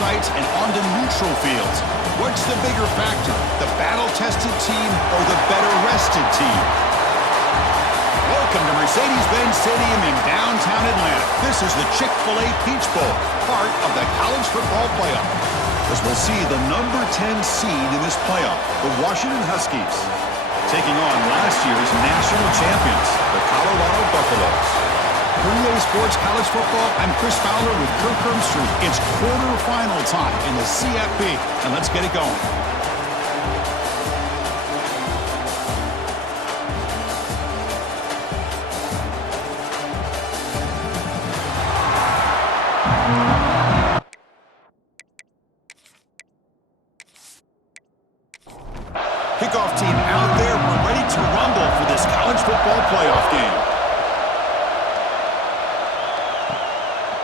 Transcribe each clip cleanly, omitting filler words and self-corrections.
sites and onto neutral fields. What's the bigger factor, the battle-tested team or the better-rested team? Welcome to Mercedes-Benz Stadium in downtown Atlanta. This is the Chick-fil-A Peach Bowl, part of the college football playoff. As we'll see the number 10 seed in this playoff, the Washington Huskies, taking on last year's national champions, the Colorado Buffaloes. For EA Sports College Football, I'm Chris Fowler with Kirk Herbstreit. It's quarterfinal time in the CFP, and let's get it going. Kickoff team out there. We're ready to rumble for this college football playoff game.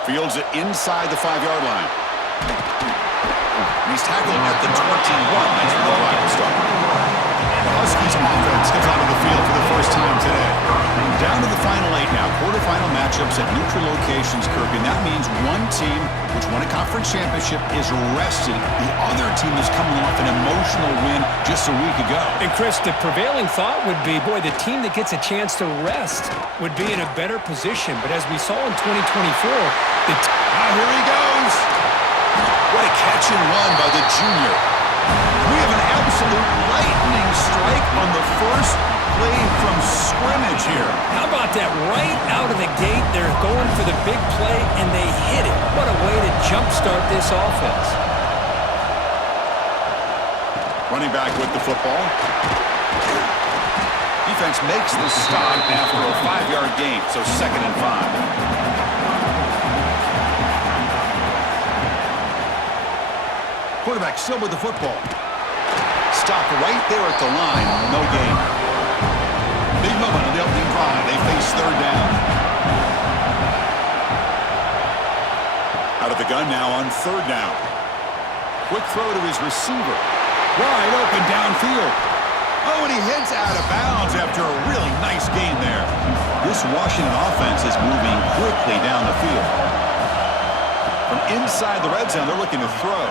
Fields it inside the 5-yard line. He's tackled at the 21. That's where the drive will start. The Huskies offense comes onto the field for the first time today. Down to the final 8 now. Quarterfinal matchups at neutral locations, Kirk, and that means one team which won a conference championship is rested. The other team is coming off an emotional win just a week ago. And Chris, the prevailing thought would be, boy, the team that gets a chance to rest would be in a better position. But as we saw in 2024, here he goes. What a catch and run by the junior. We have an absolute lightning strike on the first play from scrimmage here. How about that? Right out of the gate, they're going for the big play, and they hit it. What a way to jumpstart this offense. Running back with the football. Defense makes the stop after a 5-yard gain, so 2nd and 5. Quarterback still with the football. Stop right there at the line. No gain. Big moment on the opening drive. They face 3rd down. Out of the gun now on 3rd down. Quick throw to his receiver. Wide open downfield. Oh, and he heads out of bounds after a really nice gain there. This Washington offense is moving quickly down the field. From inside the red zone, they're looking to throw.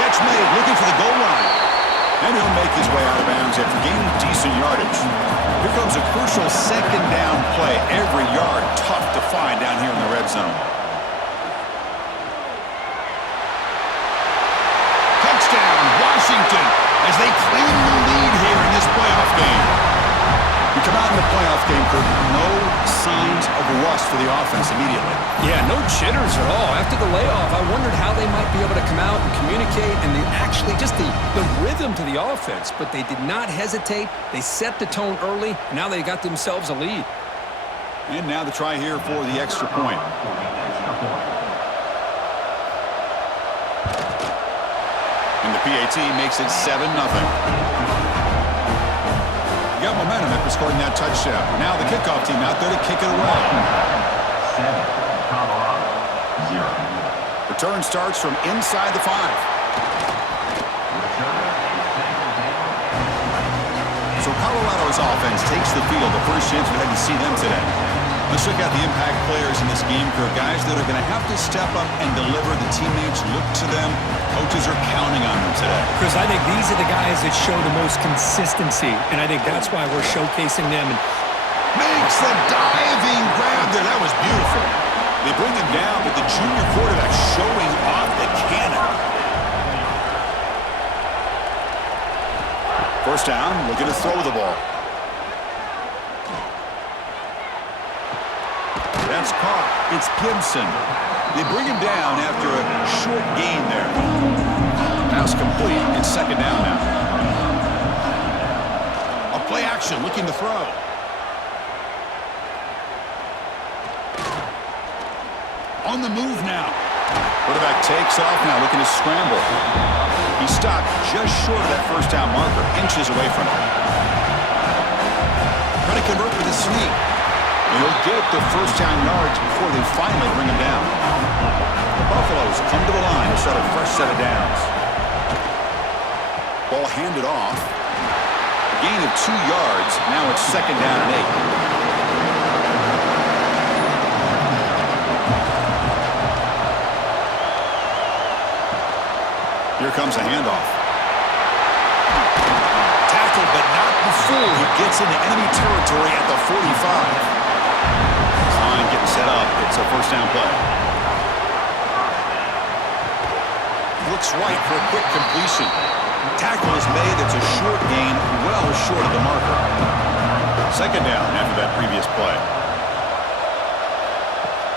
Catch made, looking for the goal line. And he'll make his way out of bounds after gaining decent yardage. Here comes a crucial 2nd down play. Every yard tough to find down here in the red zone. Touchdown, Washington, as they claim the lead here in this playoff game. You come out in the playoff game, Kirk, no signs of rust for the offense immediately. Yeah, no jitters at all. After the layoff, I wondered how they might be able to come out and communicate and just the rhythm to the offense. But they did not hesitate. They set the tone early. Now they got themselves a lead. And now the try here for the extra point. And the PAT makes it 7-0. Got momentum after scoring that touchdown. Now the kickoff team out there to kick it away. 7, Colorado, 0. Return starts from inside the 5. So Colorado's offense takes the field. The first chance we had to see them today. Let's check out the impact players in this game, Kirk. Guys that are going to have to step up and deliver. The teammates look to them. Coaches are counting on them today. Chris, I think these are the guys that show the most consistency, and I think that's why we're showcasing them. Makes the diving grab there. That was beautiful. They bring him down, but the junior quarterback showing off the cannon. First down, looking to throw the ball. That's caught. It's Gibson. They bring him down after a short gain there. Pass complete. It's 2nd down now. A play action, looking to throw. On the move now. Quarterback takes off now, looking to scramble. He stopped just short of that first down marker, inches away from it. Trying to convert with a sneak. He'll get the first down yards before they finally bring him down. The Buffaloes come to the line to set a fresh set of downs. Ball handed off. A gain of 2 yards. Now it's 2nd down and 8. Here comes a handoff. Tackled, but not before he gets into enemy territory at the 45. His line getting set up. It's a first down play. Looks right for a quick completion. Tackle is made. It's a short gain, well short of the marker. Second down after that previous play.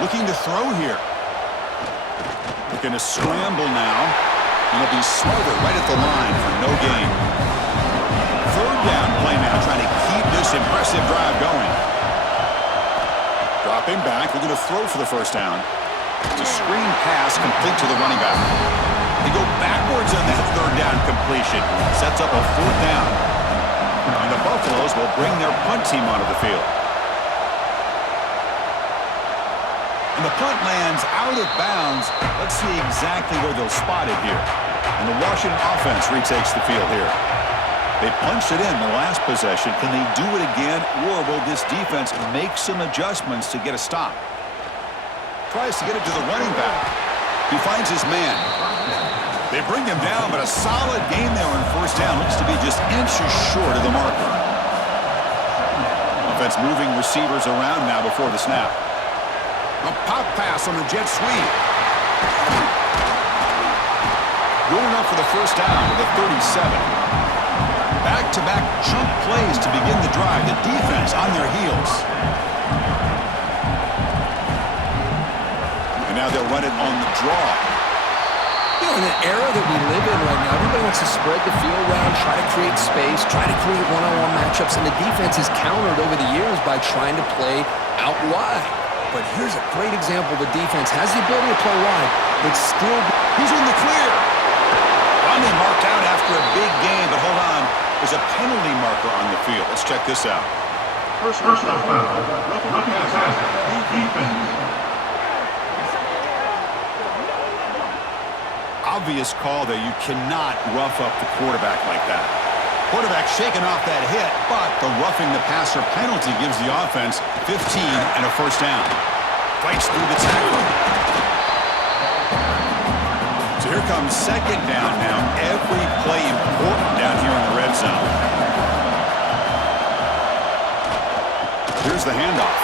Looking to throw here. Looking to scramble now. And he'll be smothered right at the line for no gain. Third down play now, trying to keep this impressive drive going. Dropping back, looking to throw for the first down. It's a screen pass complete to the running back. They go backwards on that third down completion. Sets up a fourth down. And the Buffaloes will bring their punt team onto the field. And the punt lands out of bounds. Let's see exactly where they'll spot it here. And the Washington offense retakes the field here. They punched it in the last possession. Can they do it again, or will this defense make some adjustments to get a stop? Tries to get it to the running back. He finds his man. They bring him down, but a solid gain there on first down. Looks to be just inches short of the marker. Offense moving receivers around now before the snap. A pop pass on the jet sweep. Good enough for the first down to the 37. Back-to-back chunk plays to begin the drive. The defense on their heels. And now they'll run it on the draw. You know, in the era that we live in right now, everybody wants to spread the field around, try to create space, try to create one-on-one matchups, and the defense has countered over the years by trying to play out wide. But here's a great example. The defense has the ability to play wide, but still... He's in the clear. Finally marked out after a big game, but hold on. There's a penalty marker on the field. Let's check this out. First foul. Rookie assassin. Defense. Obvious call there. You cannot rough up the quarterback like that. Quarterback shaking off that hit, but the roughing the passer penalty gives the offense 15 and a first down. Fights through the tackle. So here comes second down now. Every play important down here in the red zone. Here's the handoff.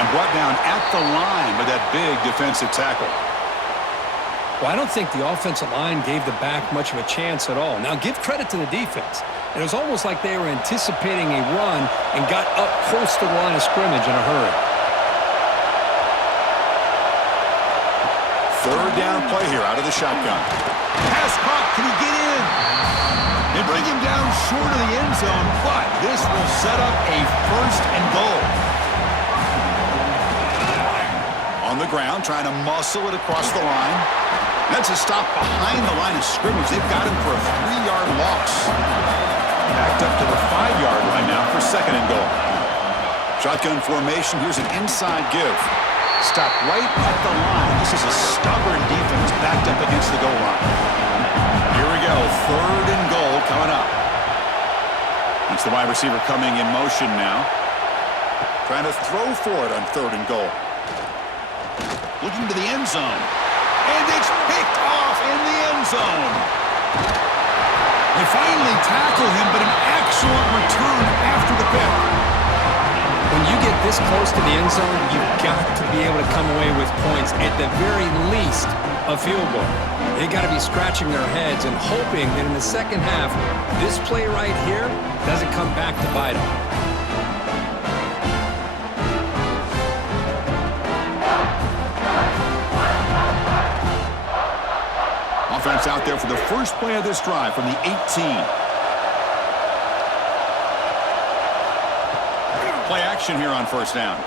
And brought down at the line with that big defensive tackle. Well, I don't think the offensive line gave the back much of a chance at all. Now, give credit to the defense. It was almost like they were anticipating a run and got up close to the line of scrimmage in a hurry. Third down play here out of the shotgun. Pass caught. Can he get in? They bring him down short of the end zone, but this will set up a first and goal. On the ground, trying to muscle it across the line. That's a stop behind the line of scrimmage. They've got him for a 3-yard loss. Backed up to the 5-yard line now for second and goal. Shotgun formation. Here's an inside give. Stop right at the line. This is a stubborn defense backed up against the goal line. Here we go. Third and goal coming up. It's the wide receiver coming in motion now. Trying to throw for it on third and goal. Looking to the end zone. And it's picked off in the end zone. They finally tackle him, but an excellent return after the pick. When you get this close to the end zone, you've got to be able to come away with points, at the very least, a field goal. They got to be scratching their heads and hoping that in the second half, this play right here doesn't come back to bite them. Offense out there for the first play of this drive from the 18. Play action here on first down.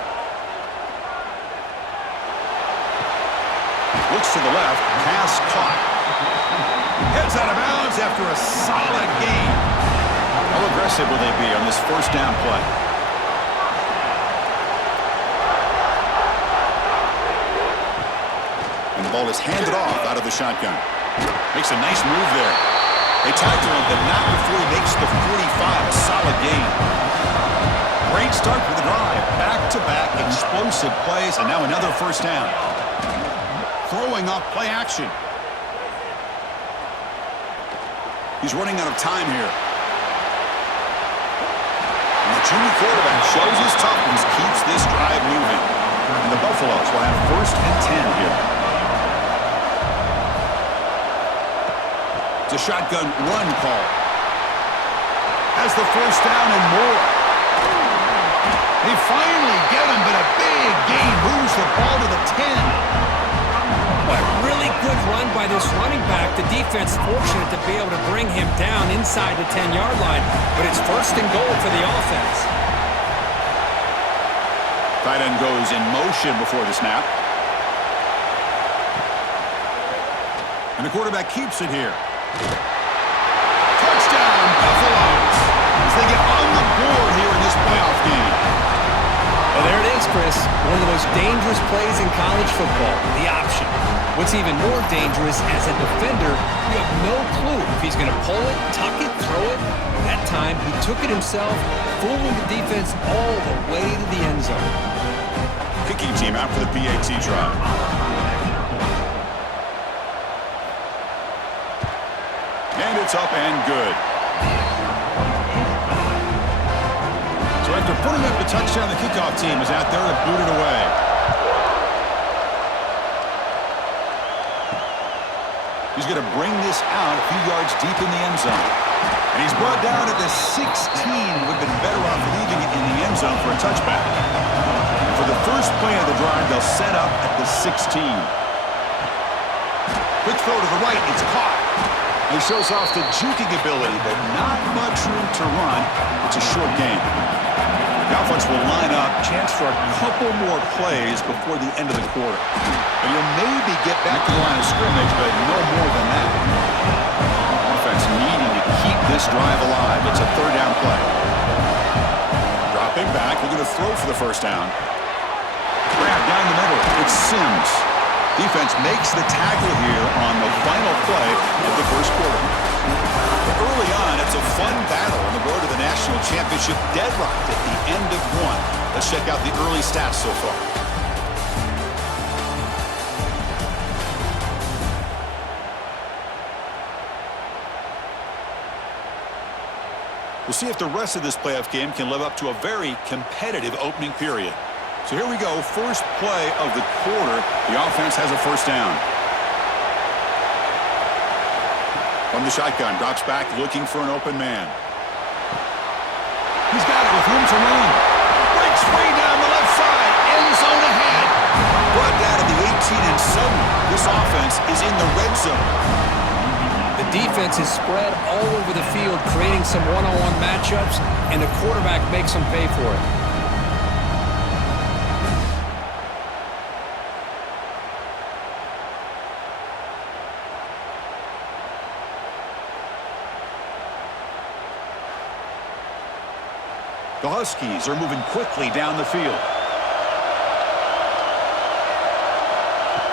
Looks to the left. Pass caught. Heads out of bounds after a solid gain. How aggressive will they be on this first down play? And the ball is handed off out of the shotgun. Makes a nice move there. They tackle him, but not before he makes the 45. A solid gain. Great start for the drive. Back-to-back explosive plays, and now another first down. Throwing off play action. He's running out of time here. And the junior quarterback shows his toughness, keeps this drive moving. And the Buffaloes will have 1st and 10 here. It's a shotgun run call. Has the 1st down and more. They finally get him, but a big gain moves the ball to the 10. What a really good run by this running back. The defense fortunate to be able to bring him down inside the 10-yard line, but it's 1st and goal for the offense. Tight end goes in motion before the snap. And the quarterback keeps it here. Touchdown, Buffaloes, as they get on the board here in this playoff game. Well, there it is, Chris. One of the most dangerous plays in college football, the option. What's even more dangerous, as a defender, you have no clue if he's going to pull it, tuck it, throw it. That time, he took it himself, fooling the defense all the way to the end zone. Kicking team out for the PAT try. And it's up and good. So after putting up the touchdown, the kickoff team is out there to boot it away. He's going to bring this out a few yards deep in the end zone. And he's brought down at the 16. Would have been better off leaving it in the end zone for a touchback. And for the first play of the drive, they'll set up at the 16. Quick throw to the right. It's caught. He shows off the juking ability, but not much room to run. It's a short game. The offense will line up, chance for a couple more plays before the end of the quarter. And you'll maybe get back to the line of scrimmage, but no more than that. Offense needing to keep this drive alive. It's a 3rd down play. Dropping back, looking to throw for the 1st down. Grab down the middle. It's Sims. Defense makes the tackle here on the final play of the 1st quarter. But early on, it's a fun battle on the road to the national championship, deadlocked at the end of 1. Let's check out the early stats so far. We'll see if the rest of this playoff game can live up to a very competitive opening period. So here we go, first play of the quarter. The offense has a 1st down. From the shotgun, drops back, looking for an open man. He's got it with room to run. Breaks free down the left side, end zone ahead. Brought down to the 18, and suddenly this offense is in the red zone. The defense is spread all over the field, creating some one-on-one matchups, and the quarterback makes them pay for it. The Huskies are moving quickly down the field.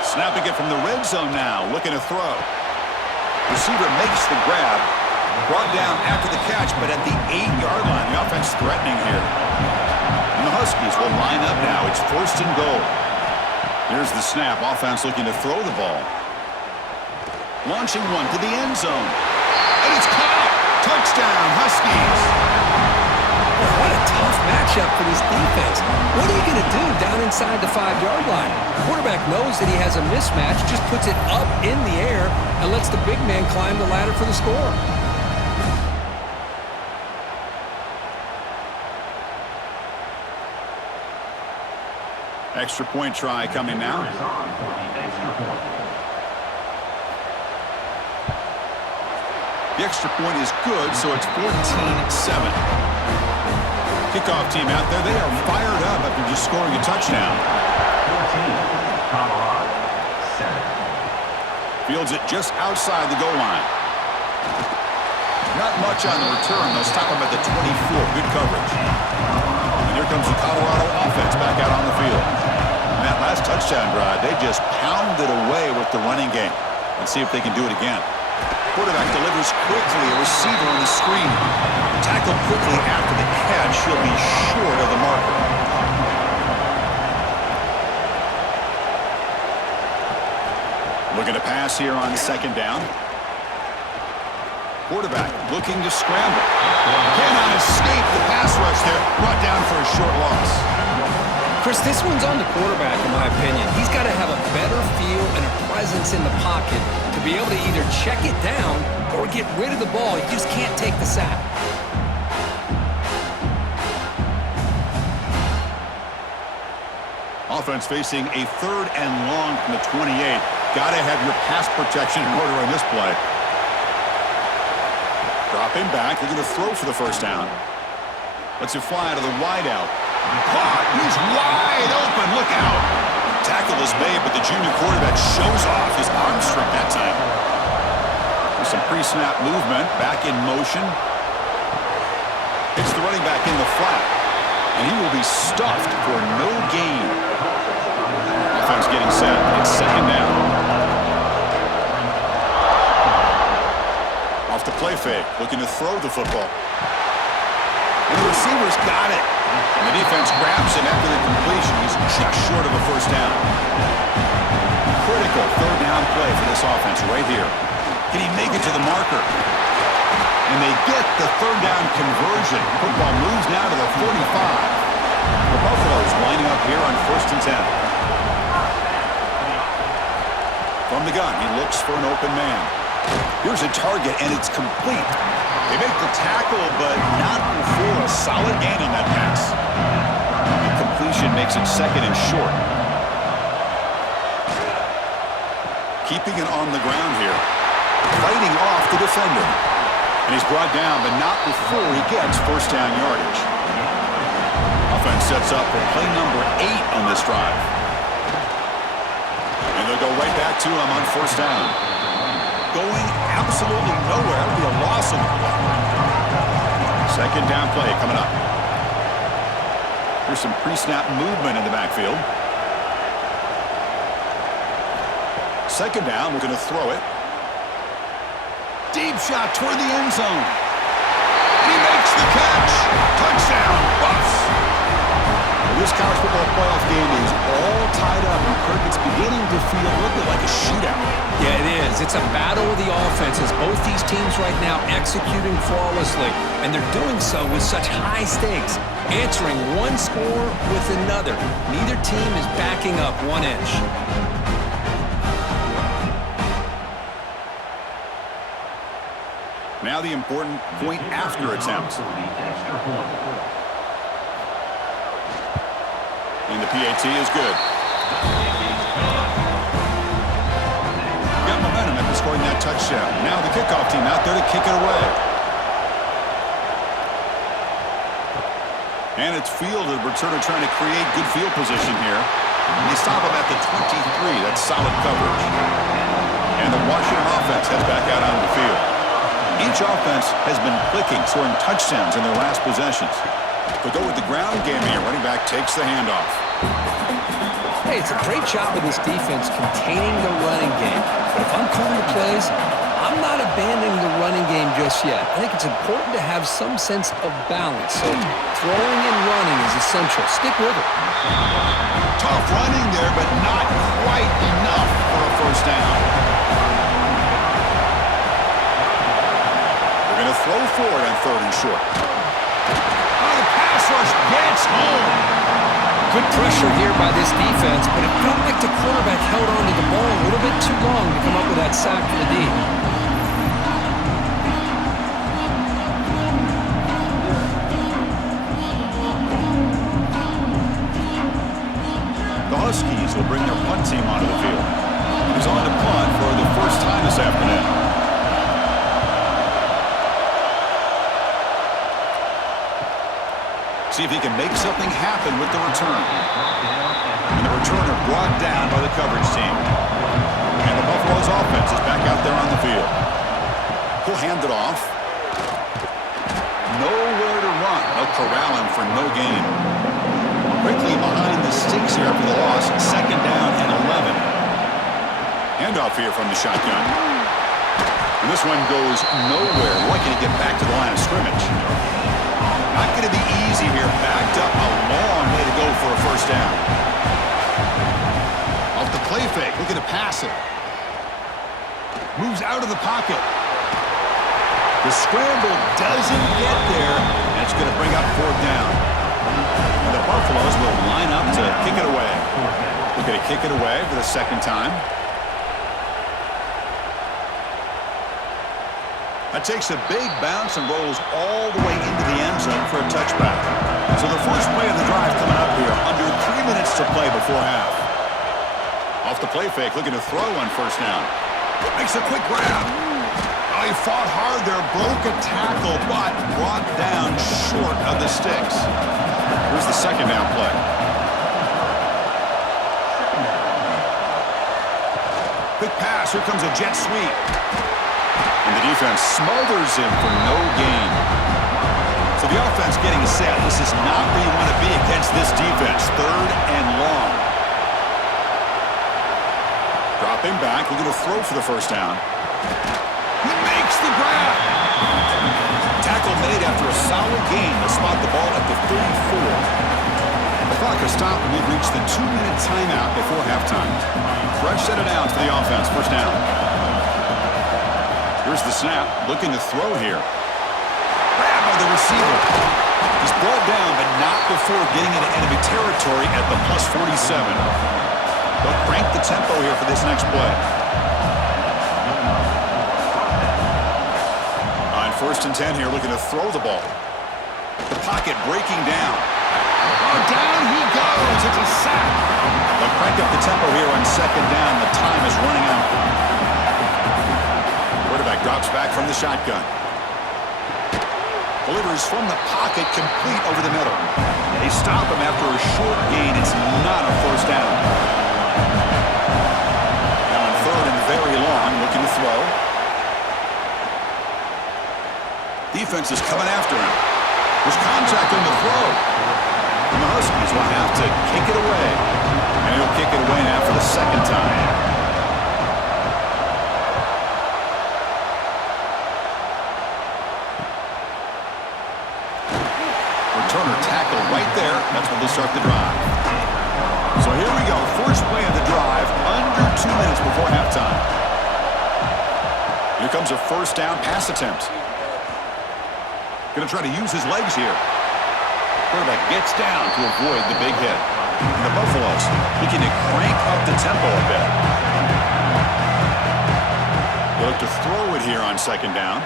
Snapping it from the red zone now, looking to throw. Receiver makes the grab. Brought down after the catch, but at the 8-yard line, the offense threatening here. And the Huskies will line up now. It's 1st and goal. Here's the snap. Offense looking to throw the ball. Launching one to the end zone. And it's caught. Touchdown, Huskies. What a tough matchup for this defense. What are you going to do down inside the 5-yard line? The quarterback knows that he has a mismatch, just puts it up in the air and lets the big man climb the ladder for the score. Extra point try coming now. The extra point is good, so it's 14-7. Kickoff team out there, they are fired up after just scoring a touchdown. 14, Colorado, 7. Fields it just outside the goal line. Not much on the return. They'll stop him at the 24. Good coverage. And here comes the Colorado offense back out on the field. And that last touchdown drive, they just pounded away with the running game. Let's see if they can do it again. Quarterback delivers quickly, a receiver on the screen. Tackled quickly after the catch. He'll be short of the marker. Looking to pass here on 2nd down. Quarterback looking to scramble. Cannot escape the pass rush there. Brought down for a short loss. Chris, this one's on the quarterback, in my opinion. He's got to have a better feel and a presence in the pocket to be able to either check it down or get rid of the ball. He just can't take the sack. Offense facing a 3rd and long from the 28. Got to have your pass protection in order on this play. Dropping back, looking to throw for the first down. Lets it fly to the wideout. Caught, he's wide open, look out. Tackle is made, but the junior quarterback shows off his arm strength that time. With some pre-snap movement, back in motion. Hits the running back in the flat. And he will be stuffed for no gain. Offense getting set. It's 2nd down. Off the play fake, looking to throw the football. And the receiver's got it. And the defense grabs him after the completion. He's just short of a first down. Critical 3rd down play for this offense right here. Can he make it to the marker? And they get the 3rd down conversion. Football moves now to the 45. The Buffaloes lining up here on 1st and 10. From the gun, he looks for an open man. Here's a target, and it's complete. They make the tackle, but not before a solid gain on that pass. The completion makes it 2nd and short. Keeping it on the ground here. Fighting off the defender. And he's brought down, but not before he gets first down yardage. Offense sets up for play number 8 on this drive. And they'll go right back to him on first down. Going absolutely nowhere. It'll be a loss on the play. 2nd down play coming up. Here's some pre-snap movement in the backfield. 2nd down, we're going to throw it. Deep shot toward the end zone. He makes the catch. Touchdown, Buffs. Well, this college football playoff game is all tied up, and Kirk, it's beginning to feel a little bit like a shootout. Yeah, it is. It's a battle of the offenses. Both these teams right now executing flawlessly, and they're doing so with such high stakes, answering one score with another. Neither team is backing up 1 inch. Now the important point after attempt. And the PAT is good. Got momentum after scoring that touchdown. Now the kickoff team out there to kick it away. And it's fielded. Returner trying to create good field position here. And they stop him at the 23. That's solid coverage. And the Washington offense heads back out on the field. Each offense has been clicking, scoring touchdowns in their last possessions. But go with the ground game here. Running back takes the handoff. Hey, it's a great job of this defense containing the running game. But if I'm calling the plays, I'm not abandoning the running game just yet. I think it's important to have some sense of balance. So throwing and running is essential. Stick with it. Tough running there, but not quite enough for a first down. They're going to throw for it on 3rd and short. Oh, the pass rush gets home. Good pressure here by this defense, but it felt like the quarterback held on to the ball a little bit too long to come up with that sack for the D. The Huskies will bring their punt team onto the field. He's on to punt for the first time this afternoon. See if he can make something happen with the return. And the returner brought down by the coverage team. And the Buffaloes offense is back out there on the field. He'll hand it off. Nowhere to run. They'll corral him for no gain. Quickly behind the sticks here after the loss. 2nd down and 11. Handoff here from the shotgun. And this one goes nowhere. Lucky to get back to the line of scrimmage. Not going to be easy here. Backed up a long way to go for a first down. Off the play fake. Looking to pass it. Moves out of the pocket. The scramble doesn't get there, and it's going to bring up fourth down. And the Buffaloes will line up to kick it away. We're going to kick it away for the second time. That takes a big bounce and rolls all the way into the end zone for a touchback. So the first play of the drive coming up here, under 3 minutes to play before half. Off the play fake, looking to throw on first down. Makes a quick grab. Oh, he fought hard there, broke a tackle, but brought down short of the sticks. Here's the second down play. Quick pass, here comes a jet sweep. And the defense smothers him for no gain. So the offense getting set. This is not where you want to be against this defense. Third and long. Dropping back, looking to throw for the first down. He makes the grab. Tackle made after a solid gain to spot the ball at the 34. The clock has stopped and we've reached the 2-minute timeout before halftime. Fresh set of downs for the offense. First down. Here's the snap, looking to throw here. Grab by the receiver. He's brought down, but not before getting into enemy territory at the plus 47. They'll crank the tempo here for this next play. On first and 10 here, looking to throw the ball. The pocket breaking down. Oh, down he goes. It's a sack. They'll crank up the tempo here on second down. The time is running out. Quarterback drops back from the shotgun. Delivers from the pocket, complete over the middle. They stop him after a short gain. It's not a first down. Now on third and very long, looking to throw. Defense is coming after him. There's contact on the throw. And the Huskies will have to kick it away. And he'll kick it away now for the second time. Turner tackle right there. That's when they start the drive. So here we go. First play of the drive, under 2 minutes before halftime. Here comes a first down pass attempt. Going to try to use his legs here. Quarterback gets down to avoid the big hit. And the Buffaloes looking to crank up the tempo a bit. They look to throw it here on second down.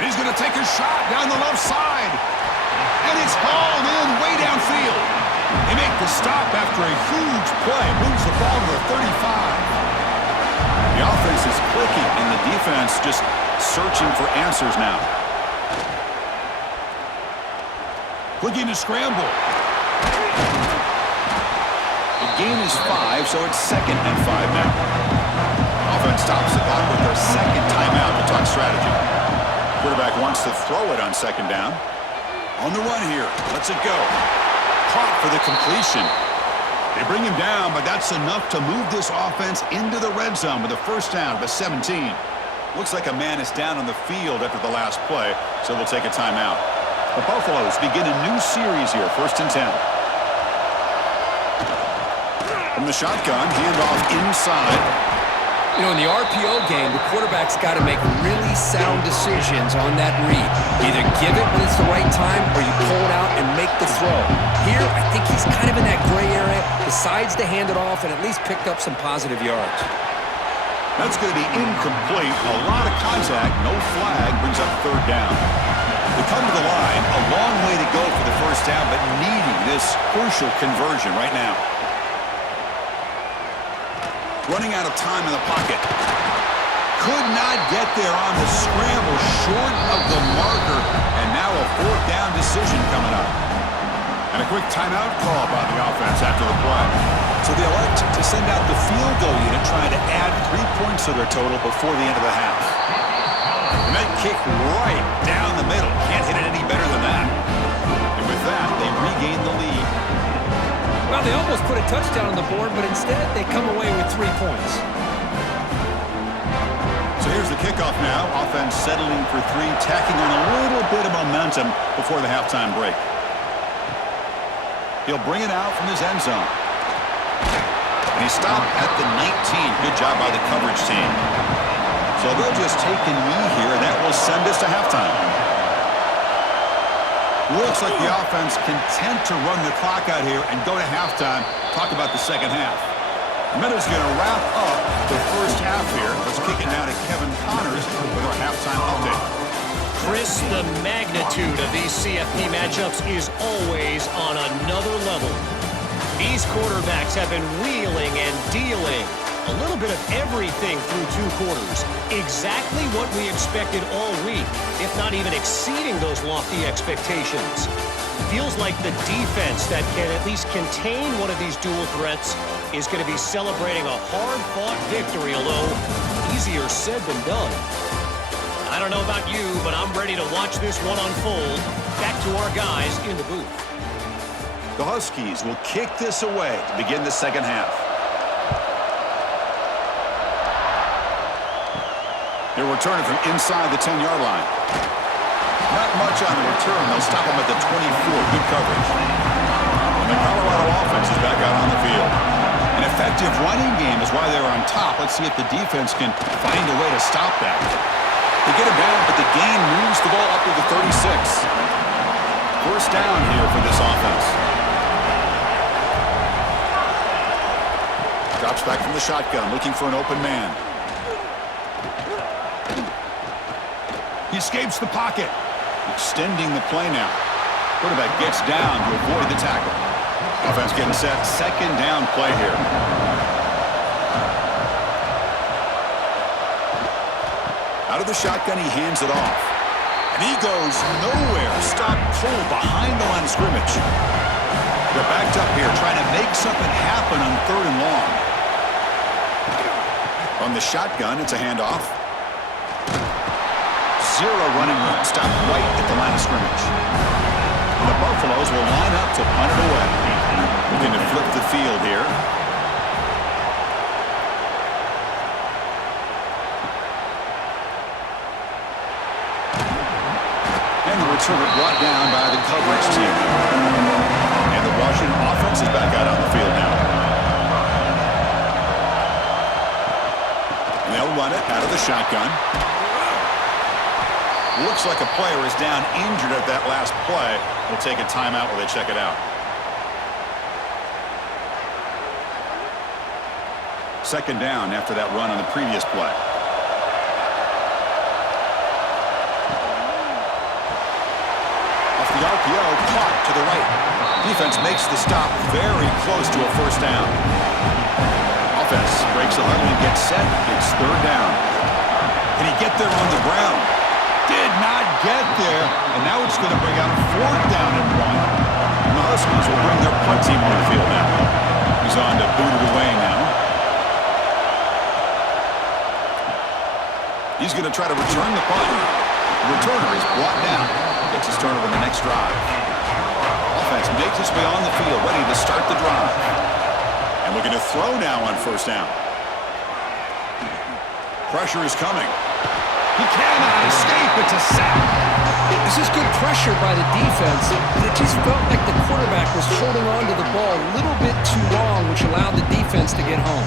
And he's going to take a shot down the left side. And it's hauled in way downfield. They make the stop after a huge play. Moves the ball to the 35. The offense is clicking, and the defense just searching for answers now. Looking to scramble. The gain is 5, so it's second and 5 now. Offense stops the clock with their second timeout to talk strategy. Quarterback wants to throw it on second down. On the run here. Lets it go. Caught for the completion. They bring him down, but that's enough to move this offense into the red zone with a first down to 17. Looks like a man is down on the field after the last play, so we'll take a timeout. The Buffaloes begin a new series here, first and 10. From the shotgun, handoff inside. You know, in the RPO game, the quarterback's got to make really sound decisions on that read. Either give it when it's the right time or you pull it out and make the throw. Here, I think he's kind of in that gray area, decides to hand it off and at least picked up some positive yards. That's going to be incomplete. A lot of contact, no flag, brings up third down. They come to the line, a long way to go for the first down, but needing this crucial conversion right now. Running out of time in the pocket. Could not get there on the scramble, short of the marker, and now a fourth down decision coming up. And a quick timeout call by the offense after the play. So they elect to send out the field goal unit, trying to add 3 points to their total before the end of the half. And that kick right down the middle. Can't hit it any better than that. And with that, they regain the lead. Well, they almost put a touchdown on the board, but instead they come away with 3 points. So here's the kickoff now. Offense settling for 3, tacking on a little bit of momentum before the halftime break. He'll bring it out from his end zone. And he stopped at the 19. Good job by the coverage team. So they'll just take a knee here, and that will send us to halftime. Looks like the offense content to run the clock out here and go to halftime. Talk about the second half. Meadows going to wrap up the first half here. Let's kick it now to Kevin Connors with our halftime update. Chris, the magnitude of these CFP matchups is always on another level. These quarterbacks have been wheeling and dealing. A little bit of everything through 2 quarters. Exactly what we expected all week, if not even exceeding those lofty expectations. Feels like the defense that can at least contain one of these dual threats is going to be celebrating a hard-fought victory, although easier said than done. I don't know about you, but I'm ready to watch this one unfold. Back to our guys in the booth. The Huskies will kick this away to begin the second half. They're returning from inside the 10-yard line. Not much on the return. They'll stop them at the 24. Good coverage. And the Colorado offense is back out on the field. An effective running game is why they're on top. Let's see if the defense can find a way to stop that. They get it down, but the gain moves the ball up to the 36. First down here for this offense. Drops back from the shotgun, looking for an open man. He escapes the pocket. Extending the play now. Quarterback gets down to avoid the tackle. Offense getting set. Second down play here. Out of the shotgun, he hands it off. And he goes nowhere. Stop cold behind the line of scrimmage. They're backed up here trying to make something happen on 3rd and long. On the shotgun, it's a handoff. Zero running room. Stop right at the line of scrimmage. And the Buffaloes will line up to punt it away. Looking to flip the field here. And the returner brought down by the coverage team. And the Washington offense is back out on the field now. And they'll run it out of the shotgun. Looks like a player is down injured at that last play. We'll take a timeout while they check it out. Second down after that run on the previous play. Off the RPO, caught to the right. Defense makes the stop very close to a first down. Offense breaks the huddle and gets set. It's 3rd down. Can he get there on the ground? Did not get there, and now it's going to bring out 4th down and 1. And the Huskies will bring their punt team on the field now. He's on to boot it away now. He's going to try to return the punt. The returner is brought down. Gets his turn on the next drive. Offense makes its way on the field, ready to start the drive. And we're going to throw now on 1st down. Pressure is coming. He cannot escape. It's a sack. This is good pressure by the defense, but it just felt like the quarterback was holding on to the ball a little bit too long, which allowed the defense to get home.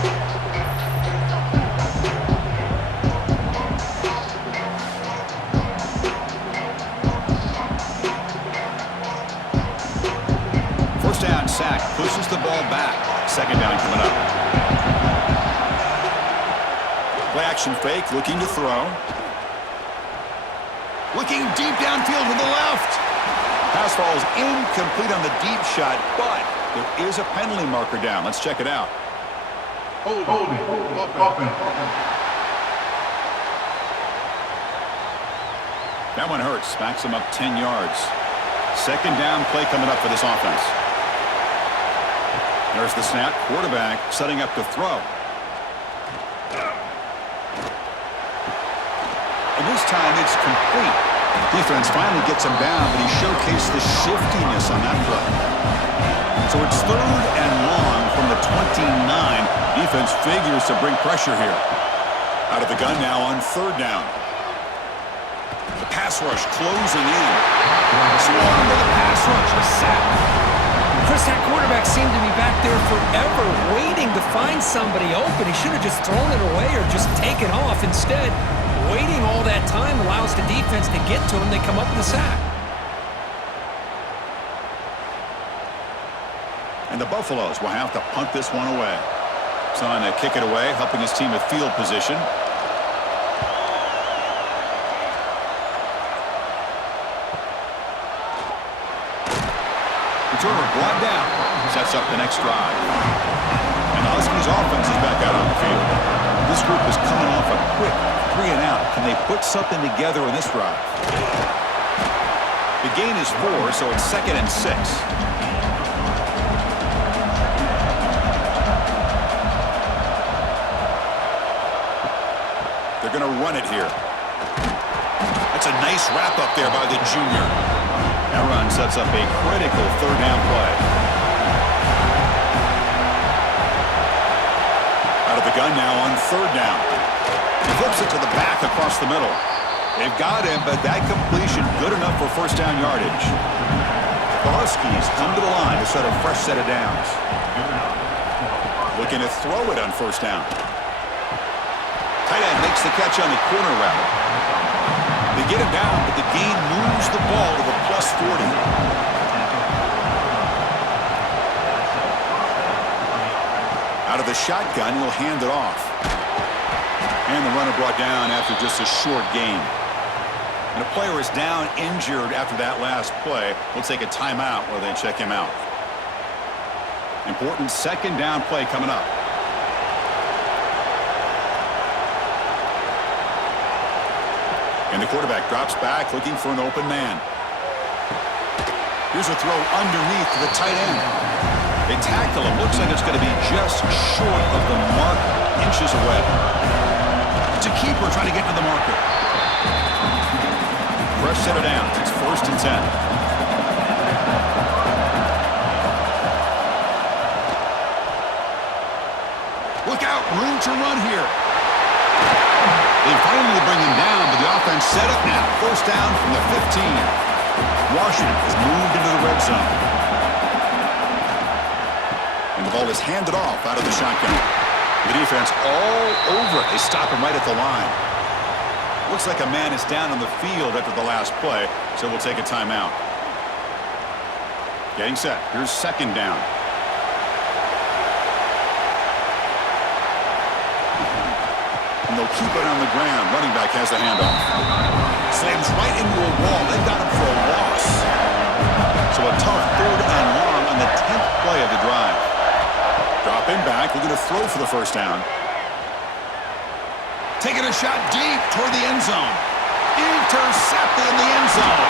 First down sack, pushes the ball back. Second down coming up. Play action fake, looking to throw. Looking deep downfield to the left. Pass falls incomplete on the deep shot, but there is a penalty marker down. Let's check it out. Holding. That one hurts. Backs him up 10 yards. Second down play coming up for this offense. There's the snap. Quarterback setting up to throw. And this time it's complete. Defense finally gets him down, but he showcased the shiftiness on that play. So it's 3rd and long from the 29. Defense figures to bring pressure here. Out of the gun now on 3rd down. The pass rush closing in. Swarm with a pass rush. A sack. Chris, that quarterback seemed to be back there forever waiting to find somebody open. He should have just thrown it away or just taken off. Instead, Waiting all that time allows the defense to get to him. They come up with a sack. And the Buffaloes will have to punt this one away. Son to kick it away, helping his team with field position. Returner brought down. Sets up the next drive. And the Huskies offense is back out on the field. This group is coming off a quick 3 and out. Can they put something together in this drive? The gain is 4, so it's 2nd and 6. They're going to run it here. That's a nice wrap up there by the junior. That run sets up a critical 3rd down play. Out of the gun now on 3rd down. He flips it to the back across the middle. They've got him, but that completion good enough for 1st down yardage. The Huskies come to the line to set a fresh set of downs. Looking to throw it on 1st down. Tight end makes the catch on the corner route. They get him down, but the gain moves the ball to the +40. Out of the shotgun, he'll hand it off. And the runner brought down after just a short gain. And a player is down injured after that last play. We'll take a timeout while they check him out. Important 2nd down play coming up. And the quarterback drops back, looking for an open man. Here's a throw underneath to the tight end. They tackle him. Looks like it's going to be just short of the mark, inches away. It's a keeper trying to get to the marker. Fresh set of downs. It's 1st and 10. Look out, room to run here. They finally bring him down, but the offense set up now. 1st down from the 15. Washington has moved into the red zone. And the ball is handed off out of the shotgun. The defense all over it. They stop him right at the line. Looks like a man is down on the field after the last play, so we'll take a timeout. Getting set. Here's 2nd down. And they'll keep it on the ground. Running back has the handoff. Slams right into a wall. They got him for a loss. So a tough 3rd and long on the 10th play of the drive. Dropping back. We're going to throw for the 1st down. Taking a shot deep toward the end zone. Intercepted in the end zone.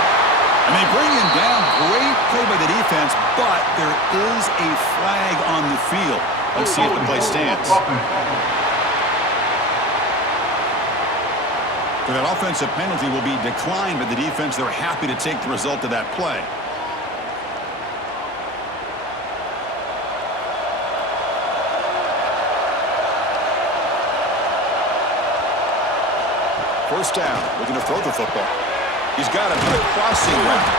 And they bring him down. Great play by the defense, but there is a flag on the field. Let's see if the play stands. So that offensive penalty will be declined by the defense. They're happy to take the result of that play. First down, looking to throw the football. He's got him on a crossing route.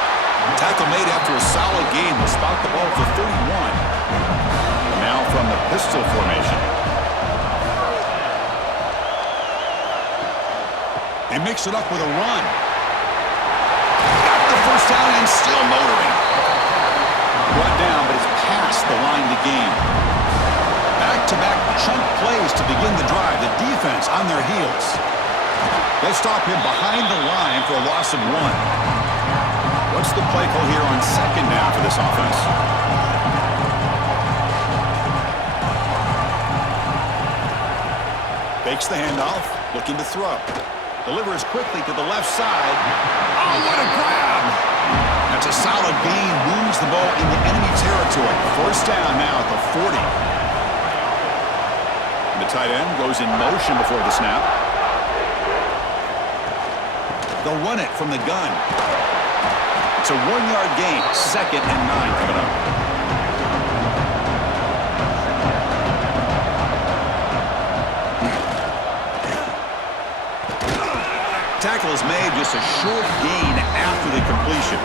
Tackle made after a solid game. Will spot the ball for 31. Now from the pistol formation. They mix it up with a run. Got the 1st down and still motoring. Brought down, but it's past the line to gain. Back-to-back chunk plays to begin the drive. The defense on their heels. They'll stop him behind the line for a loss of 1. What's the play call here on 2nd down for this offense? Fakes the handoff, looking to throw. Delivers quickly to the left side. Oh, what a grab! That's a solid gain. Moves the ball into enemy territory. 1st down now at the 40. And the tight end goes in motion before the snap. They'll run it from the gun. It's a 1-yard gain. 2nd and 9 coming up. Tackle is made, just a short gain after the completion.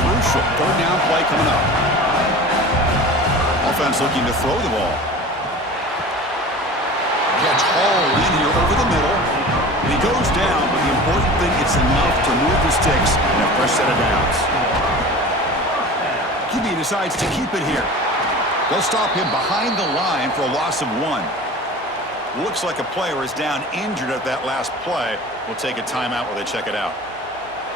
Crucial 3rd down play coming up. Offense looking to throw the ball. Catch hauled in here over the middle. And he goes down, but the important thing, it's enough to move the sticks and a fresh set of downs. QB decides to keep it here. They'll stop him behind the line for a loss of 1. Looks like a player is down injured at that last play. We'll take a timeout while they check it out.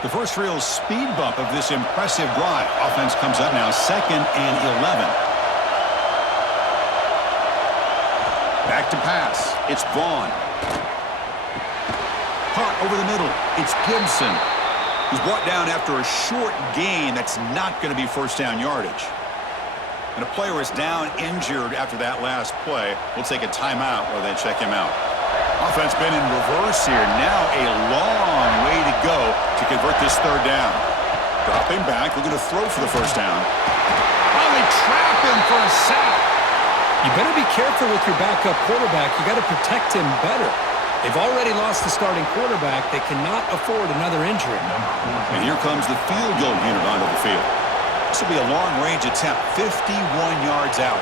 The first real speed bump of this impressive drive. Offense comes up now, 2nd and 11. Back to pass. It's Vaughn. Caught over the middle. It's Gibson. He's brought down after a short gain that's not going to be first down yardage. And a player is down injured after that last play. We'll take a timeout while they check him out. Offense been in reverse here. Now a long way to go to convert this 3rd down. Dropping back, looking to throw for the first down. Oh, they trap him for a sack. You better be careful with your backup quarterback. You got to protect him better. They've already lost the starting quarterback. They cannot afford another injury. And here comes the field goal unit onto the field. This will be a long-range attempt, 51 yards out.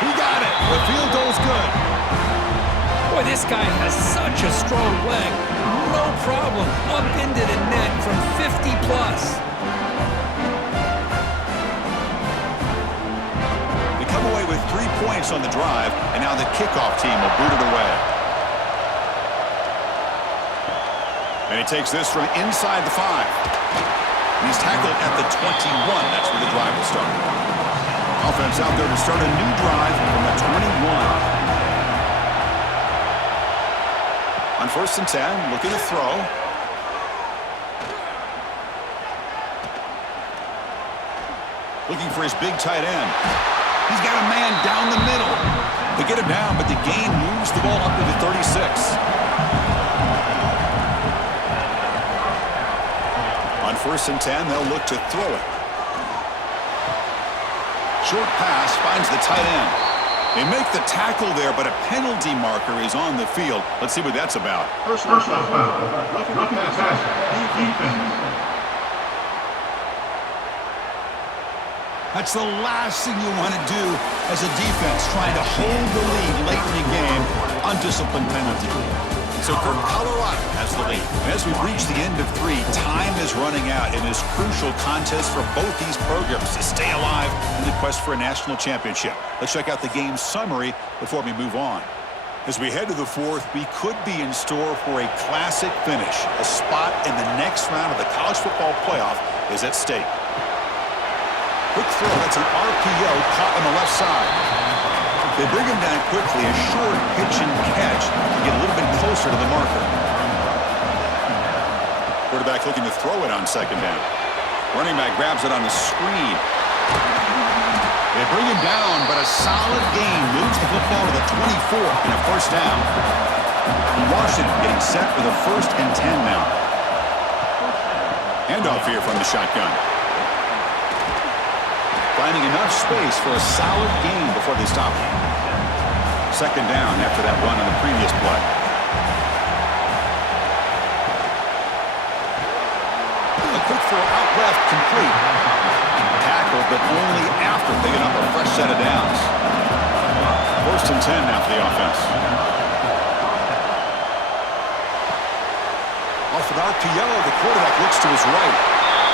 He got it. The field goal's good. Boy, this guy has such a strong leg. No problem. Up into the net from 50+. They come away with 3 points on the drive, and now the kickoff team will boot it away. And he takes this from inside the 5. And he's tackled at the 21. That's where the drive will start. Offense out there to start a new drive from the 21. On 1st and 10, looking to throw. Looking for his big tight end. He's got a man down the middle. They get him down, but the gain moves the ball up to the 36. On 1st and 10, they'll look to throw it. Short pass finds the tight end. They make the tackle there, but a penalty marker is on the field. Let's see what that's about. First foul. Looking to tackle. Defense. That's the last thing you want to do as a defense, trying to hold the lead late in the game. Undisciplined penalty. So Colorado has the lead. And as we reach the end of 3, time is running out in this crucial contest for both these programs to stay alive in the quest for a national championship. Let's check out the game summary before we move on. As we head to the 4th, we could be in store for a classic finish. A spot in the next round of the college football playoff is at stake. Quick throw, that's an RPO caught on the left side. They bring him down quickly, a short pitch and catch to get a little bit closer to the marker. Quarterback looking to throw it on 2nd down. Running back grabs it on the screen. They bring him down, but a solid gain moves the football to the 24 and a first down. Washington getting set for the 1st and 10 now. Handoff here from the shotgun. Finding enough space for a solid gain before they stop him. 2nd down after that run on the previous play. A quick throw out left, complete. Tackled, but only after picking up a fresh set of downs. 1st and 10 now for the offense. Off an RPO, the quarterback looks to his right.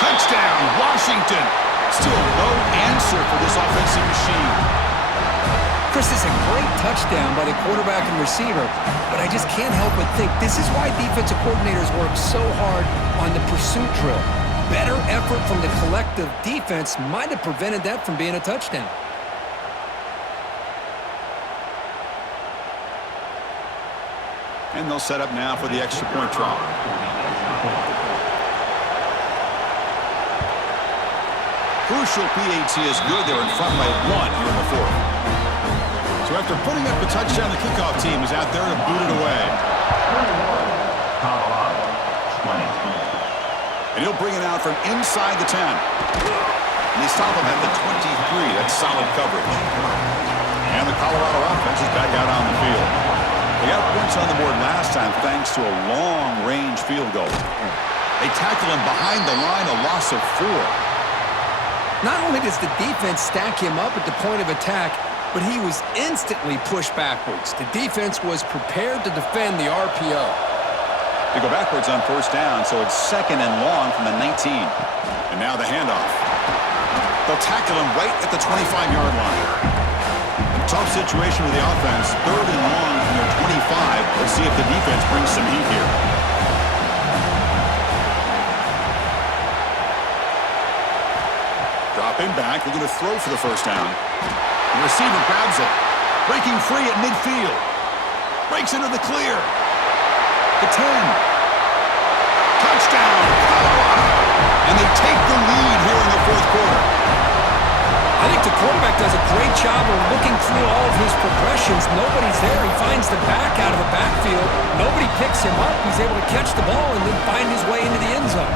Touchdown, Washington! Still no answer for this offensive machine. Chris, this is a great touchdown by the quarterback and receiver, but I just can't help but think this is why defensive coordinators work so hard on the pursuit drill. Better effort from the collective defense might have prevented that from being a touchdown. And they'll set up now for the extra point try. Crucial PAT is good. They're in front by 1 here in the 4th. So after putting up the touchdown, the kickoff team is out there to boot it away. And he'll bring it out from inside the 10. And they stop him at the 23. That's solid coverage. And the Colorado offense is back out on the field. They got points on the board last time thanks to a long-range field goal. They tackle him behind the line, a loss of 4. Not only does the defense stack him up at the point of attack, but he was instantly pushed backwards. The defense was prepared to defend the RPO. They go backwards on first down, so it's 2nd and long from the 19. And now the handoff. They'll tackle him right at the 25-yard line. Tough situation with the offense. 3rd and long from their 25. Let's see if the defense brings some heat here. Dropping back. They're going to throw for the first down. The receiver grabs it. Breaking free at midfield. Breaks into the clear. The 10. Touchdown, Colorado. And they take the lead here in the 4th quarter. I think the quarterback does a great job of looking through all of his progressions. Nobody's there. He finds the back out of the backfield. Nobody picks him up. He's able to catch the ball and then find his way into the end zone.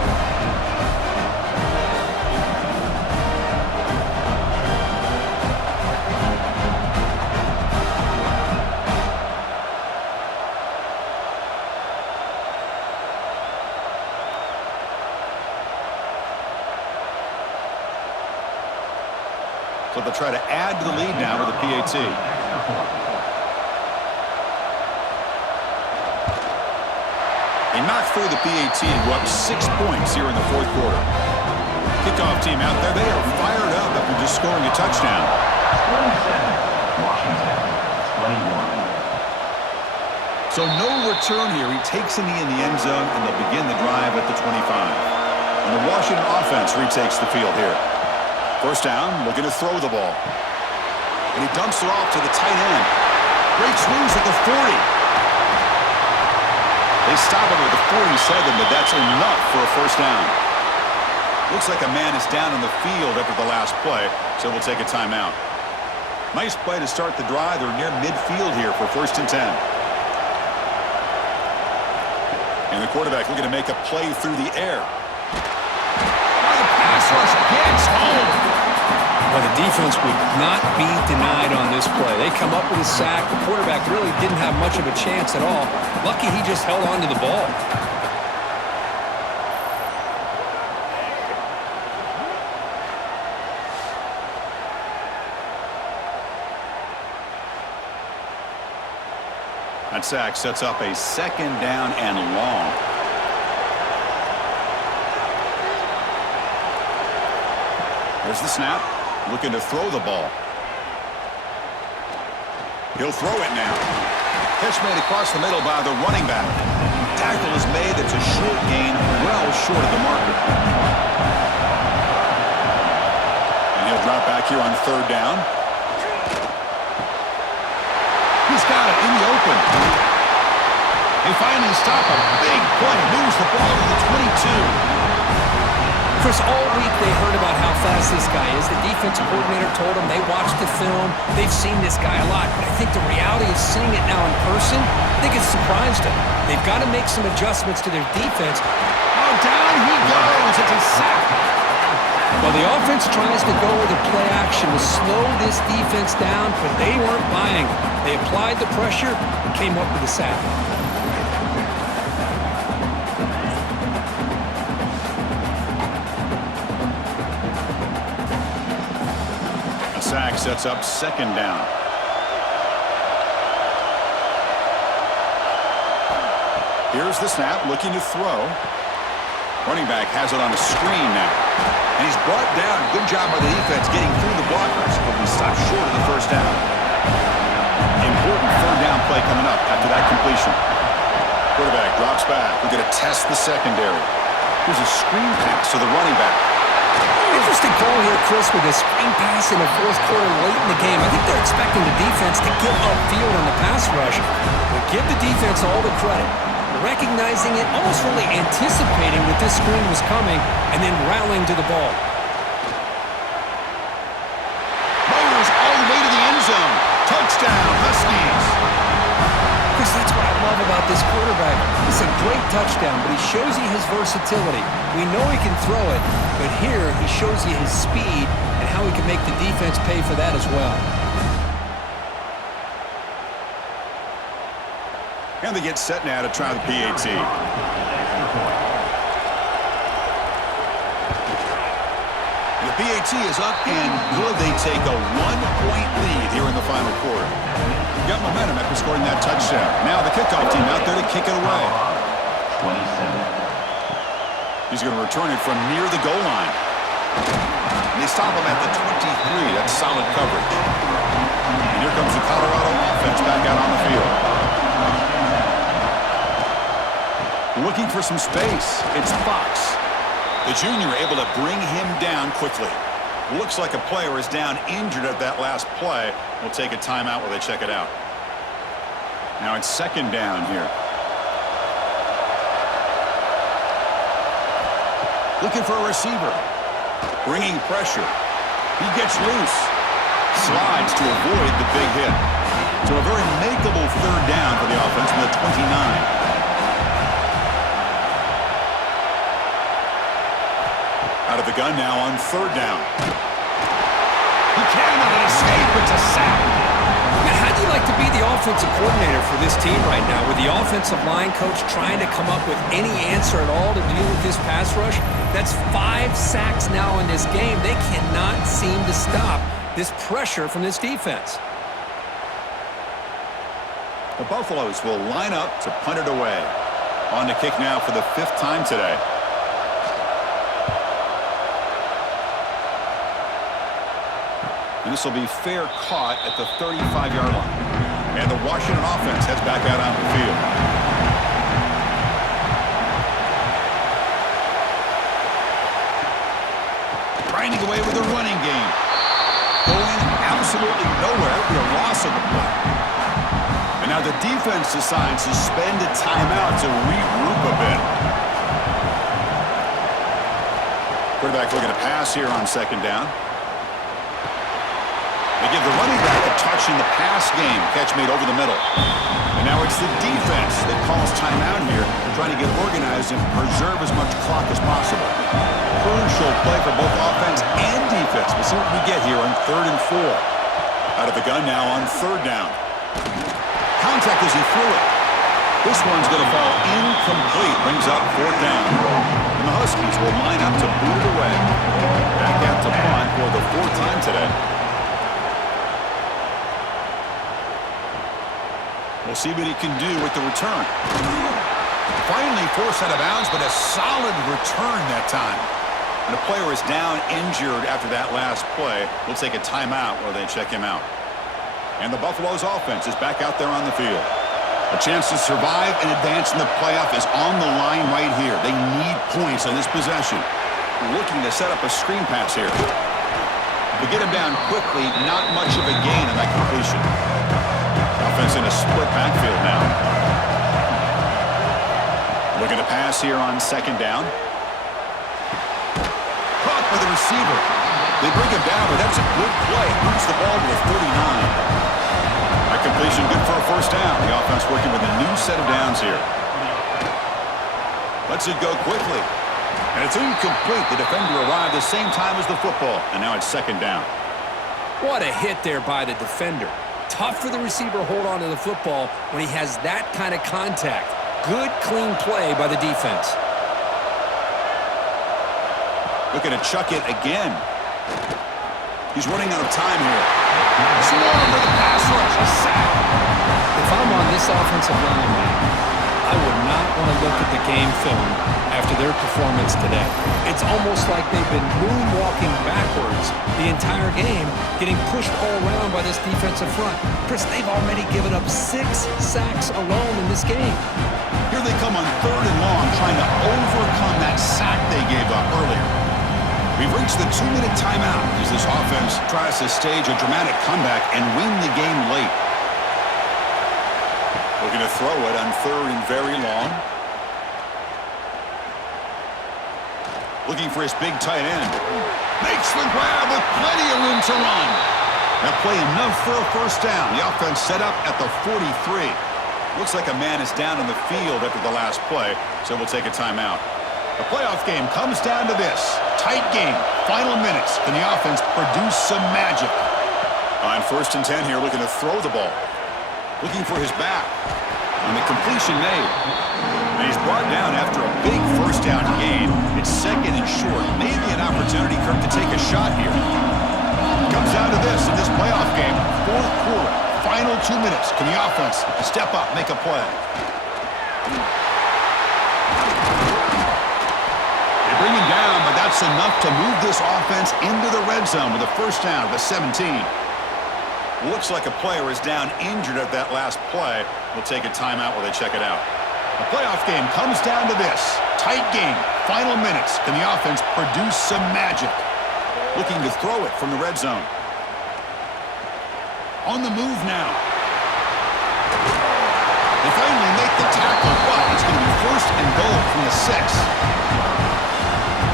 So they'll try to add to the lead now with a PAT. They knock through the PAT and go up 6 points here in the 4th quarter. Kickoff team out there. They are fired up after just scoring a touchdown. 27, Washington, 21. So no return here. He takes a knee in the end zone, and they'll begin the drive at the 25. And the Washington offense retakes the field here. First down, looking to throw the ball. And he dumps it off to the tight end. Breaks loose at the 40. They stop him at the 47, but that's enough for a first down. Looks like a man is down in the field after the last play, so we'll take a timeout. Nice play to start the drive. They're near midfield here for 1st and 10. And the quarterback looking to make a play through the air. Pass rush gets home. Well, the defense would not be denied on this play. They come up with a sack. The quarterback really didn't have much of a chance at all. Lucky he just held on to the ball. That sack sets up a 2nd down and long. There's the snap. Looking to throw the ball. He'll throw it now. Catch made across the middle by the running back. Tackle is made. It's a short gain, well short of the marker. And he'll drop back here on 3rd down. He's got it in the open. They finally stop a big play. Moves the ball to the 22. Chris, all week they heard about how fast this guy is. The defensive coordinator told them they watched the film. They've seen this guy a lot. But I think the reality is seeing it now in person, I think it's surprised them. They've got to make some adjustments to their defense. Oh, down he goes. It's a sack. Well, the offense tries to go with a play action to slow this defense down, but they weren't buying it. They applied the pressure and came up with a sack. Sack sets up 2nd down. Here's the snap, looking to throw. Running back has it on a screen now. And he's brought down. Good job by the defense getting through the blockers, but we stopped short of the first down. Important 3rd down play coming up after that completion. Quarterback drops back. We're going to test the secondary. Here's a screen pass to the running back. Interesting call here, Chris, with a screen pass in the 4th quarter late in the game. I think they're expecting the defense to get upfield on the pass rush. But give the defense all the credit. Recognizing it, almost really anticipating that this screen was coming, and then rallying to the ball. Motors all the way to the end zone. Touchdown, Huskies. Chris, that's what I love about this quarterback. It's a great touchdown, but he shows you his versatility. We know he can throw it, but here he shows you his speed and how he can make the defense pay for that as well. And they get set now to try the PAT. The PAT is up and good. They take a 1-point lead here in the final. momentum after scoring that touchdown. Now the kickoff team out there to kick it away. 27. He's going to return it from near the goal line. And they stop him at the 23. That's solid coverage. And here comes the Colorado offense back out on the field. Looking for some space. It's Fox. The junior able to bring him down quickly. Looks like a player is down injured at that last play. We'll take a timeout while they check it out. Now it's second down here. Looking for a receiver. Bringing pressure. He gets loose. Slides to avoid the big hit. So a very makeable third down for the offense from the 29. Out of the gun now on third down. He cannot escape. It's a sack. Now, how do you like to be the offensive coordinator for this team right now with the offensive line coach trying to come up with any answer at all to deal with this pass rush? That's 5 sacks now in this game. They cannot seem to stop this pressure from this defense. The Buffaloes will line up to punt it away. On to kick now for the 5th time today. And this will be fair caught at the 35-yard line. And the Washington offense heads back out on the field. Grinding away with the running game. Going absolutely nowhere. It'll be a loss of the play. And now the defense decides to spend a timeout to regroup a bit. Quarterback looking to pass here on second down. They give the running back a touch in the pass game. Catch made over the middle. And now it's the defense that calls timeout here, trying to get organized and preserve as much clock as possible. Crucial play for both offense and defense. We'll see what we get here on 3rd and 4. Out of the gun now on 3rd down. Contact as he threw it. This one's going to fall incomplete. Brings up 4th down. And the Huskies will line up to boot it away. Back out to punt for the 4th time today. We'll see what he can do with the return. Finally forced out of bounds, but a solid return that time. And the player is down injured after that last play. We'll take a timeout while they check him out. And the Buffaloes offense is back out there on the field. A chance to survive and advance in the playoff is on the line right here. They need points on this possession. Looking to set up a screen pass here. To get him down quickly, not much of a gain on that completion. Offense in a split backfield now. Looking to pass here on second down. Caught by the receiver. They bring him down, but that's a good play. Moves the ball to the 39. That completion good for a first down. The offense working with a new set of downs here. Lets it go quickly. And it's incomplete. The defender arrived the same time as the football. And now it's second down. What a hit there by the defender. Tough for the receiver to hold on to the football when he has that kind of contact. Good, clean play by the defense. Looking to chuck it again. He's running out of time here. Swarmed with a pass rush. A sack. If I'm on this offensive line, I would not want to look at the game film after their performance today. It's almost like they've been moonwalking backwards the entire game, getting pushed all around by this defensive front. Chris, they've already given up 6 sacks alone in this game. Here they come on 3rd and long, trying to overcome that sack they gave up earlier. We've reached the 2-minute timeout as this offense tries to stage a dramatic comeback and win the game late. Looking to throw it on 3rd and very long. Looking for his big tight end. Makes the grab with plenty of room to run. That play enough for a first down. The offense set up at the 43. Looks like a man is down on the field after the last play, so we'll take a timeout. The playoff game comes down to this. Tight game. Final minutes. Can the offense produce some magic? On 1st and 10 here, looking to throw the ball. Looking for his back. And the completion made. And he's brought down after a big first down gain. It's 2nd and short. Maybe an opportunity, Kirk, to take a shot here. Comes down to this in this playoff game. 4th quarter. Final 2 minutes. minutes. Can the offense step up, make a play? They bring him down, but that's enough to move this offense into the red zone with a first down at the 17. Looks like a player is down injured at that last play. We'll take a timeout while they check it out. The playoff game comes down to this. Tight game, final minutes. Can the offense produce some magic? Looking to throw it from the red zone. On the move now. They finally make the tackle, but it's going to be first and goal from the 6.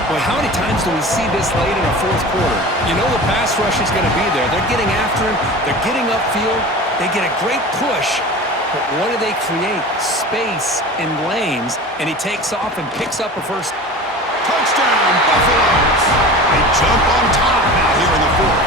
Boy, how many times do we see this late in a fourth quarter? You know the pass rush is going to be there. They're getting after him. They're getting upfield. They get a great push. But what do they create? Space in lanes, and he takes off and picks up a first. Touchdown, Buffaloes! They jump on top now here in the fourth.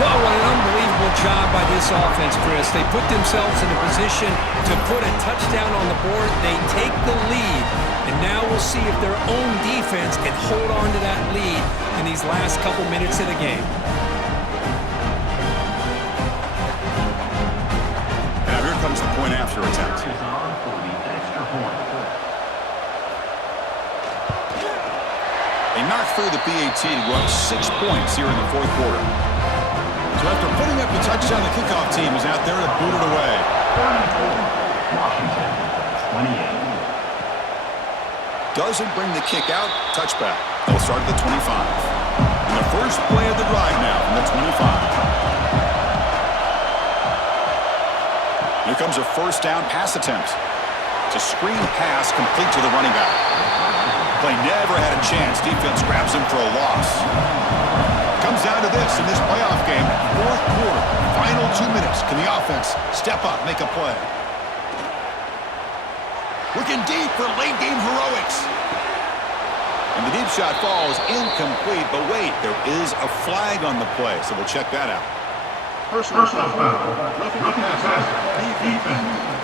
Oh, what an unbelievable job by this offense, Chris. They put themselves in a position to put a touchdown on the board. They take the lead, and now we'll see if their own defense can hold on to that lead in these last couple minutes of the game. Now here comes the point after attempt. They knock through the PAT to go up 6 points here in the fourth quarter. So after putting up the touchdown, the kickoff team is out there to boot it away. Washington, 28. Doesn't bring the kick out. Touchback. They'll start at the 25. And the first play of the drive now from the 25. Here comes a first down pass attempt. It's a screen pass complete to the running back. Play never had a chance. Defense grabs him for a loss. Comes down to this in this playoff game. Fourth quarter, final 2 minutes. Can the offense step up, make a play? Looking deep for late game heroics. And the deep shot falls incomplete, but wait, there is a flag on the play, so we'll check that out. Personal foul. Roughing the passer. Defense.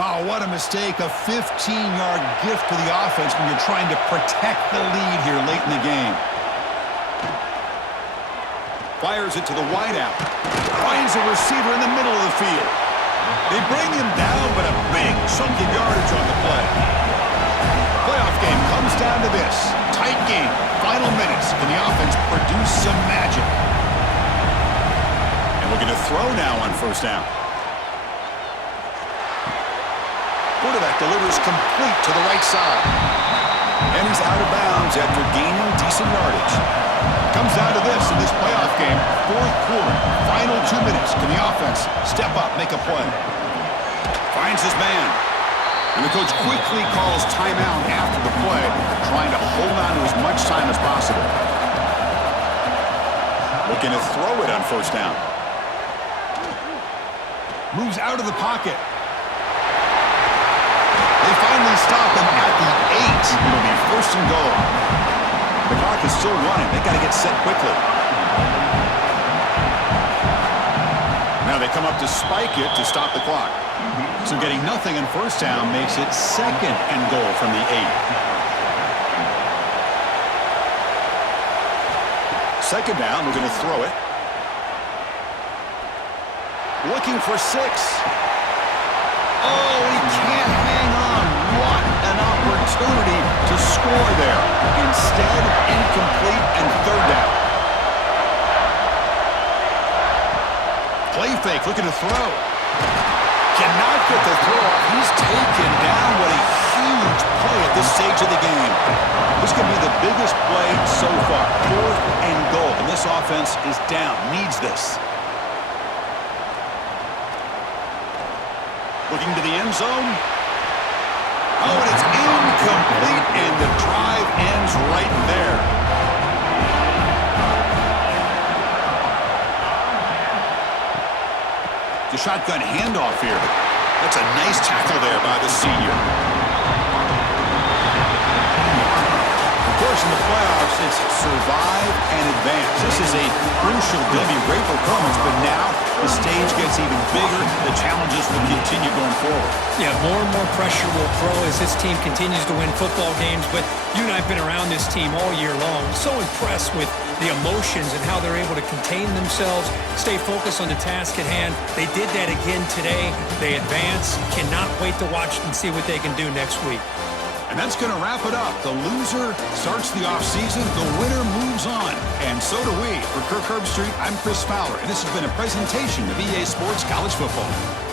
Oh, what a mistake. A 15-yard gift to the offense when you're trying to protect the lead here late in the game. Fires it to the wideout. Finds a receiver in the middle of the field. They bring him down, but a big chunk of yardage on the play. Playoff game comes down to this. Tight game. Final minutes. Can the offense produce some magic? And we're going to throw now on first down. Quarterback delivers complete to the right side. And he's out of bounds after gaining decent yardage. Comes down to this in this playoff game. Fourth quarter, final 2 minutes. Can the offense step up, make a play? Finds his man. And the coach quickly calls timeout after the play, trying to hold on to as much time as possible. Looking to throw it on first down. Moves out of the pocket. They finally stop him at the 8. It'll be first and goal. The clock is still running. They got to get set quickly. Now they come up to spike it to stop the clock. So getting nothing on first down makes it second and goal from the 8. Second down, we're going to throw it. Looking for 6. Oh, he can't hang on. What an opportunity to score there. Instead, incomplete and third down. Play fake, looking to throw. Cannot get the throw off. He's taken down. What a huge play at this stage of the game. This could be the biggest play so far. Fourth and goal. And this offense is down. Needs this. Looking to the end zone. Oh, and it's incomplete, and the drive ends right there. The shotgun handoff here. That's a nice tackle there by the senior. Of course, in the playoffs, it's survive and advance. This is a crucial W. Great performance, but now the stage gets even bigger. The challenges will continue going forward. Yeah, more and more pressure will grow as this team continues to win football games, but you and I have been around this team all year long. I'm so impressed with the emotions and how they're able to contain themselves, stay focused on the task at hand. They did that again today. They advance. Cannot wait to watch and see what they can do next week. And that's going to wrap it up. The loser starts the offseason. The winner moves on. And so do we. For Kirk Herbstreit, I'm Chris Fowler, and this has been a presentation of EA Sports College Football.